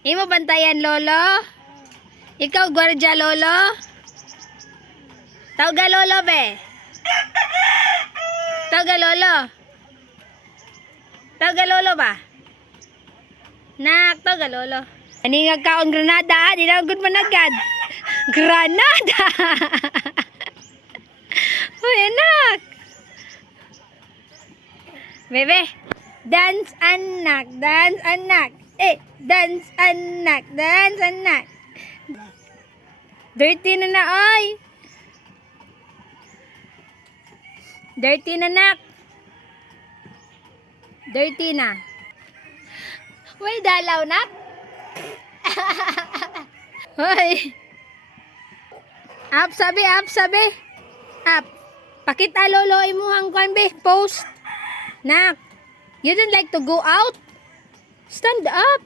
Imo bantayan lolo? Ikaw gwardya lolo? Tawga lolo be. Tawga lolo. Tawga lolo ba? Nak, tawga lolo. Ani nga kaon granada, di na gud managad. Granada. Uy, anak. Bebe, dance anak, dance anak. Dance anak, dance anak. Dirty na na, oy. Dirty na, nak. Dirty na. Uy, dalaw, nak. Hoy. Up, sabi, up, sabi. Up. Pakita lolo imuhang kwan be, post. Nak, you don't like to go out? Stand up.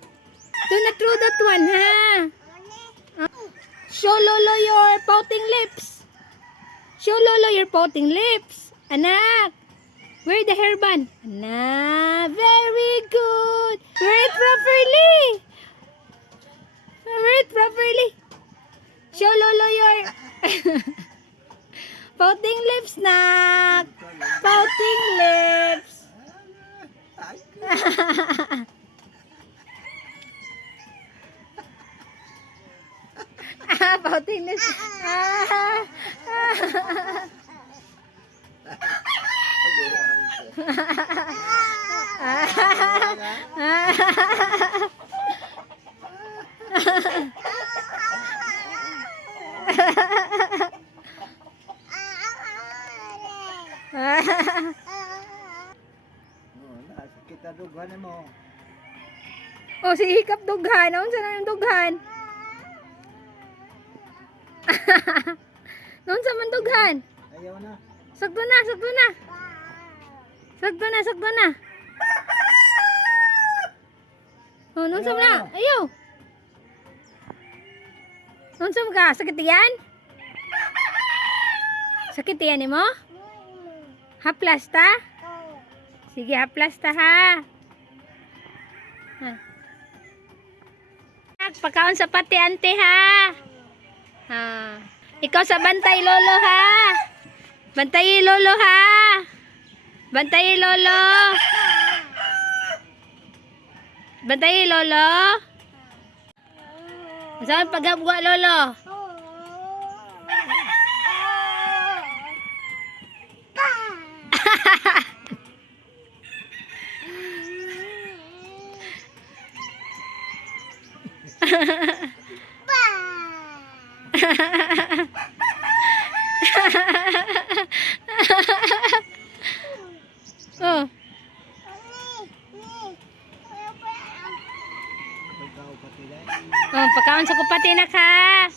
Do not throw that one, ha? Show lolo your pouting lips. Show lolo your pouting lips. Anak, wear the hairband. Anak, very good. Wear it properly. Wear it properly. Show lolo your pouting lips, nak. Pouting lips. Pouting lips. Kita dughan mo. Oh, si hikap dughan. Unsa na yung dughan? Unsa man dughan? Ayaw na. Sakto na, sakto na. Sakto na, sakto na. Oh, unsa man na? Ayaw. Unsa man ka? Sakit yan? Sakit yan ni mo? Haplas ta? Sige, haplas ta ha. Pagkaon sa pati ante ha. Ikaw sa bantay lolo ha. Bantay lolo ha. Bantay lolo. Bantay lolo. Saan paghabwa lolo? Oh. Oh, pagkaon sa kupati na ka.